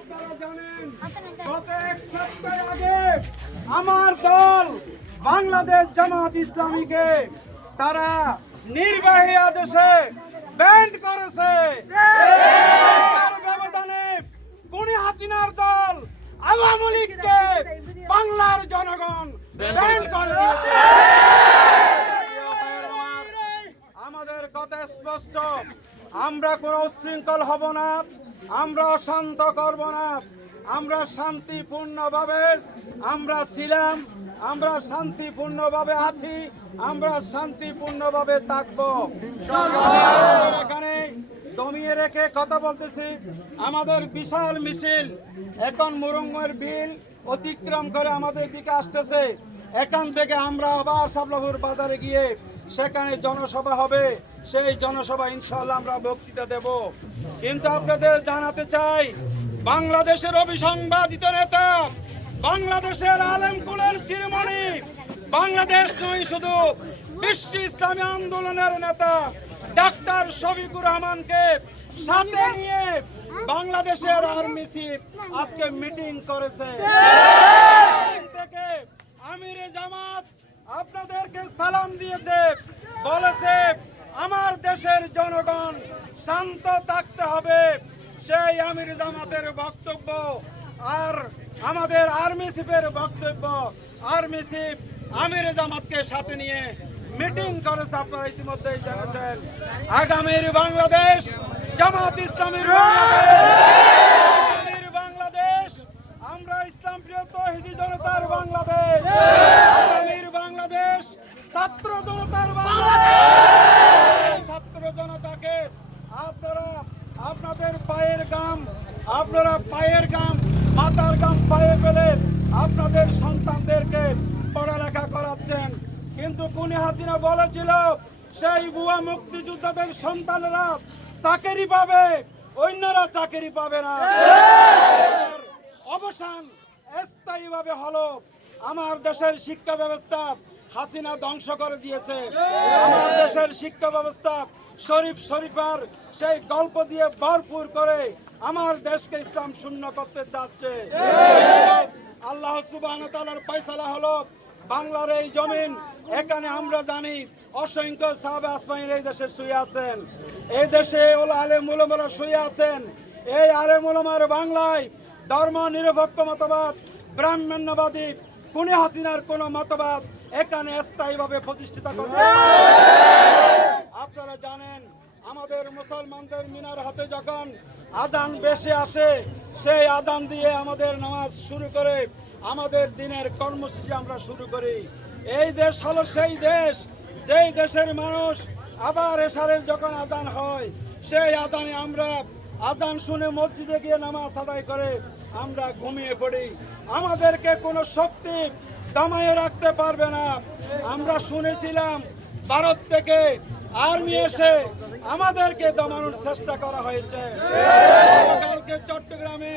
আপনারা জানেন গত এক সপ্তাহ আগে আমার দল বাংলাদেশ জামাত ইসলামীকে তারা নির্বাহী আদেশে ব্যান্ড করেছে। তার ব্যবধানে খুনি হাসিনার দল আওয়ামী লীগকে বাংলার জনগণ ব্যান্ড করে দিয়েছে। আমাদের কথা স্পষ্ট, আমরা কোনো উচ্ছৃঙ্খল হব না, আমরা অশান্ত করব না, আমরা শান্তিপূর্ণভাবে আমরা ছিলাম, আমরা শান্তিপূর্ণভাবে আছি, আমরা শান্তিপূর্ণভাবে থাকবো। এখানে দমিয়ে রেখে কথা বলতেছি, আমাদের বিশাল মিছিল এখন মুরুঙ্গের বিল অতিক্রম করে আমাদের দিকে আসতেছে। এখান থেকে আমরা আবার শাপলাপুর বাজারে গিয়ে সেখানে জনসভা হবে, সেই জনসভা ইনশাআল্লাহ আমরা বক্তৃতা দেব। কিন্তু আপনাদের জানাতে চাই, বাংলাদেশের অবিসংবাদিত নেতা, বাংলাদেশের আলেমকুলের শিরোমণি, বাংলাদেশ নয় শুধু বিশ্ব ইসলামী আন্দোলনের নেতা ডাক্তার শফিকুর রহমানকে সাথে নিয়ে বাংলাদেশের আর্মি চিফ আজকে মিটিং করেছে। থেকে আমিরে জামাত আপনাদেরকে সালাম দিয়েছে, বলেছে আমার দেশের জনগণ শান্ত থাকতে হবে। সেই আমির জামাতের বক্তব্য আর আমাদের আর্মি চিফের বক্তব্য, আর্মি চিফ আমির জামাতকে সাথে নিয়ে মিটিং করেছে। আপনারা ইতিমধ্যেই জেনেছেন আগামীর বাংলাদেশ জামাত ইসলামীর বাংলাদেশ, আমরা ইসলাম প্রিয় তৌহিদি জনতার বাংলাদেশ, আগামীর বাংলাদেশ ছাত্র জনতার বাংলাদেশ। ছাত্র জনতাকে আপনারা আপনাদের পায়ের গাম, আপনারা পায়ের গাম, মাথার গাম পায়ে ফেলে আপনাদের সন্তানদেরকে পড়ালেখা করাচ্ছেন। কিন্তু খুনি হাসিনা বলেছিল সেই ভুয়া মুক্তিযোদ্ধাদের সন্তানেরা চাকরি পাবে, অন্যরা চাকরি পাবে না। অবসান স্থায়ীভাবে হলো। আমার দেশের শিক্ষা ব্যবস্থা হাসিনা ধ্বংস করে দিয়েছে। আমার দেশের শিক্ষা ব্যবস্থা শরীফ শরীফার সেই গল্প দিয়ে ভরপুর করে আমার দেশকে ইসলাম শূন্য করতে চাচ্ছে। আল্লাহ সুবহানাহু ওয়া তাআলার ফয়সালা হলো বাংলার এই জমিন। এখানে আমরা জানি অসংখ্য সাহাবে আসমাইন এই দেশে শুয়ে আছেন, এই দেশে আলেম উলামারা শুয়ে আছেন। এই আলেম উলামার বাংলায় ধর্ম নিরপেক্ষ মতবাদ, ব্রাহ্মণ্যবাদী খুনি হাসিনার কোন মতবাদ এখানে স্থায়ীভাবে প্রতিষ্ঠিত করবে। আপনারা জানেন আমাদের মুসলমানদের মিনার হাতে যখন আজান বেশি আসে, সেই আজান দিয়ে আমাদের নামাজ শুরু করে আমাদের দিনের কর্মসূচি আমরা শুরু করি। এই দেশ হলো সেই দেশ, যেই দেশের মানুষ আবার এশারের যখন আজান হয়, সেই আজানে আমরা আজান শুনে মসজিদে গিয়ে নামাজ আদায় করে আমরা ঘুমিয়ে পড়ি। আমাদেরকে কোনো শক্তি দমায়ে রাখতে পারবে না। আমরা শুনেছিলাম ভারত থেকে আর্মি এসে আমাদেরকে দমানোর চেষ্টা করা হয়েছে। কালকে চট্টগ্রামে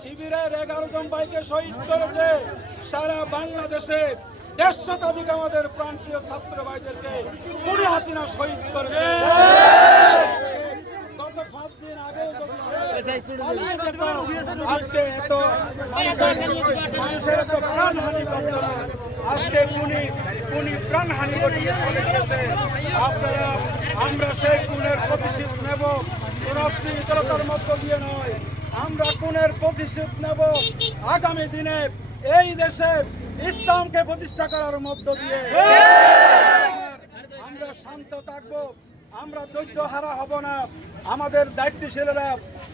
শিবিরের 11 জন ভাইকে শহীদ করেছে। সারা বাংলাদেশে 150 শতাধিক আমাদের প্রান্তীয় ছাত্র ভাইদেরকে খুনি হাসিনা শহীদ করেছে। গত 5 দিন আগে আজকে এত মানুষের এত প্রাণহানি করতো না, আজকে খুনি প্রাণহানি ঘটিয়ে চলে গেছে। আপনারা আমরা সেই খুনের প্রতিশোধ নেব, কোন অশৃঙ্খলতার মধ্য দিয়ে নয়। আমরা খুনের প্রতিশোধ নেব আগামী দিনে এই দেশে ইসলামকে প্রতিষ্ঠা করার মধ্য দিয়ে। আমরা শান্ত থাকবো, আমরা ধৈর্য হারা হব না। আমাদের দায়িত্বশীলরা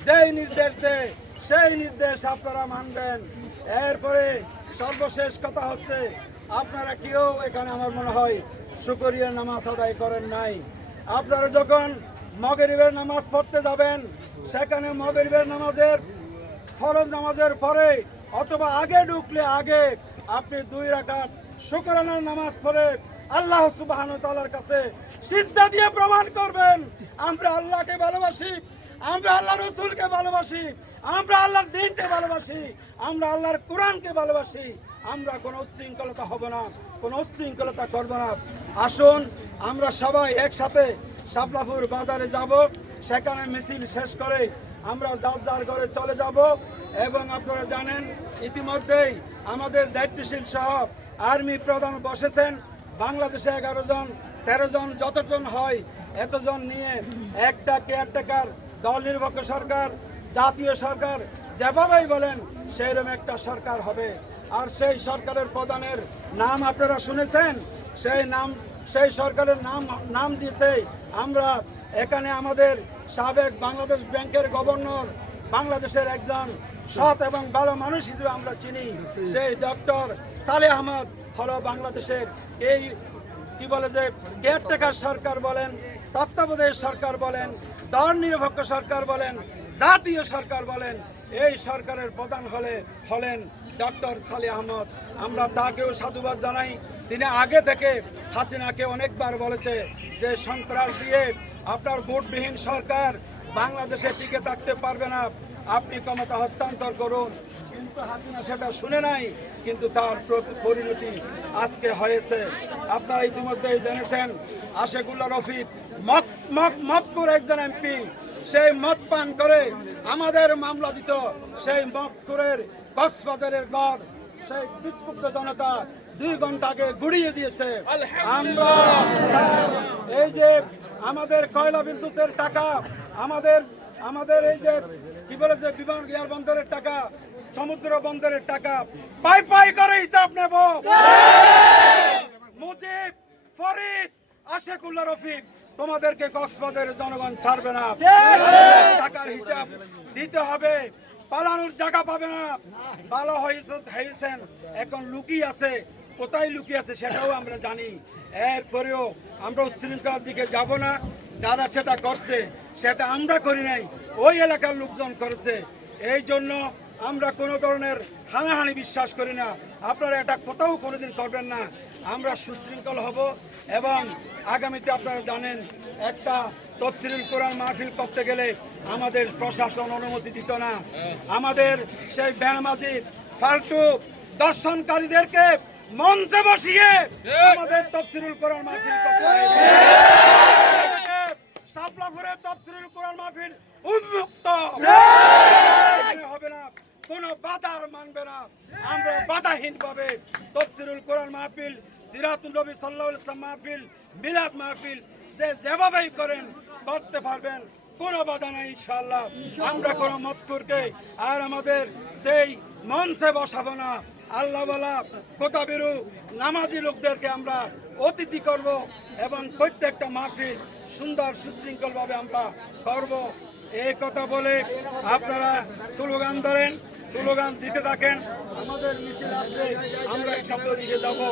যেই নির্দেশ দেয় সেই নির্দেশ আপনারা মানবেন। এরপরে সর্বশেষ কথা হচ্ছে, আপনারা কেউ এখানে আমার মনে হয় শুকরিয়া নামাজ আদায় করেন নাই। আপনারা যখন মাগরিবের নামাজ পড়তে যাবেন, সেখানে মাগরিবের নামাজের ফরজ নামাজের পরে অথবা আগে ঢুকলে আগে আপনি 2 রাকাত শুকরানার নামাজ পড়ে আল্লাহ সুবহানাহু ওয়া তাআলার কাছে সিজদা দিয়ে প্রমাণ করবেন আমরা আল্লাহকে ভালোবাসি, আমরা আল্লাহর রাসূলকে ভালোবাসি, আমরা আল্লাহর দ্বীনকে ভালোবাসি, আমরা আল্লাহর কোরআনকে ভালোবাসি। আমরা কোনো উচ্ছৃঙ্খলতা হব না, কোনো উচ্ছৃঙ্খলতা করব না। আসুন আমরা সবাই একসাথে শাপলাপুর বাজারে যাব, সেখানে মিছিল শেষ করে আমরা যার যার ঘরে চলে যাব। এবং আপনারা জানেন ইতিমধ্যেই আমাদের দায়িত্বশীল সহ আর্মি প্রধান বসেছেন। বাংলাদেশে 11 জন 13 জন যতজন হয় এতজন নিয়ে একটা কেয়ারটেকার দল নিরপেক্ষ সরকার, জাতীয় সরকার যেভাবেই বলেন সেইরকম একটা সরকার হবে। আর সেই সরকারের প্রধানের নাম আপনারা শুনেছেন, সেই সরকারের নাম দিয়েছে। আমরা এখানে আমাদের সাবেক বাংলাদেশ ব্যাংকের গভর্নর, বাংলাদেশের একজন সৎ এবং ভালো মানুষ হিসেবে আমরা চিনি, সেই ডক্টর সালেহ আহমদ হলো বাংলাদেশের এই কি বলে যে কেয়ারটেকার সরকার বলেন, তত্ত্বাবধায়ক সরকার বলেন, দল নিরপেক্ষ সরকার বলেন, জাতীয় সরকার বলেন, এই সরকারের প্রধান হলেন ডক্টর সালেহ আহমদ। আমরা তাকেও সাধুবাদ জানাই। তিনি আগে থেকে হাসিনাকে অনেকবার বলেছে যে সন্ত্রাস দিয়ে আপনার ভোটবিহীন সরকার বাংলাদেশে টিকে থাকতে পারবে না, আপনি ক্ষমতা হস্তান্তর করুন। কিন্তু হাসিনা সেটা শুনে নাই, কিন্তু তার পরিণতি আজকে হয়েছে। আপনারা ইতিমধ্যেই জেনেছেন আশেকুল্লাহ রফিক মতকুর একজন এমপি, সেই মদ পান করে আমাদের মামলা দিত, সেই মতকুরের কক্সবাজারের গড় সেই বিক্ষুব্ধ জনতা 2 ঘন্টা আগে গুড়িয়ে দিয়েছে। আমরা এই যে আমাদের কয়লা বিদ্যুতের টাকা, আমাদের এই যে কি বলে যে বিমান বন্দরের টাকা, সমুদ্র বন্দরের টাকা পাই পাই করে হিসাব নেব। মুজিব, ফরিদ, আশেকুল্লাহ রফিক তোমাদেরকে কক্সবাজারের জনগণ ছাড়বে না। টাকার হিসাব দিতে হবে, পালানোর জায়গা পাবে না। ভালো হয়েছেন, এখন লুকিয়ে আছে, কোথায় লুকিয়ে আছে সেটাও আমরা জানি। এরপরেও আমরা উচ্ছৃঙ্খলার দিকে যাব না। যারা সেটা করছে সেটা আমরা করি নাই, ওই এলাকার লোকজন করেছে। এই জন্য আমরা কোনো ধরনের হানাহানি বিশ্বাস করি না। আপনারা এটা কোথাও কোনোদিন করবেন না। আমরা সুশৃঙ্খল হব এবং আগামীতে আপনারা জানেন একটা তাফসীরুল কোরআন মাহফিল করতে গেলে আমাদের প্রশাসন অনুমতি দিত না। আমাদের সেই বেনামাজি ফালতু দর্শনকারীদেরকে মঞ্চে বসিয়ে আমাদের তাফসীরুল কোরআন মাহফিল করতে হয়েছে। শাপলাপুরে তাফসীরুল কোরআন মাহফিল উন্মুক্ত হবে না, কোনো বাধা মানবে না। আমরা বাধাহীন ভাবে তাফসীরুল কোরআন মাহফিল, সিরাতুন নবী সাল্লাল্লাহু আলাইহি ওয়াসাল্লাম মাহফিল, মিলাদ মাহফিল যেভাবেই করেন করতে পারবেন, কোনো বাধা নাই ইনশাআল্লাহ। আমরা কোনো মতকুরকে আর আমাদের সেই মঞ্চে বসাবো না। আল্লাহওয়ালা কোতাবেরু নামাজি লোকদেরকে আমরা অতিথি করব এবং প্রত্যেকটা মাহফিল সুন্দর সুশৃঙ্খলভাবে আমরা করব। এই কথা বলে আপনারা স্লোগান ধরেন, স্লোগান দিতে থাকেন। আমাদের মিছিল আসলে আমরা একসাথে দিকে যাবো।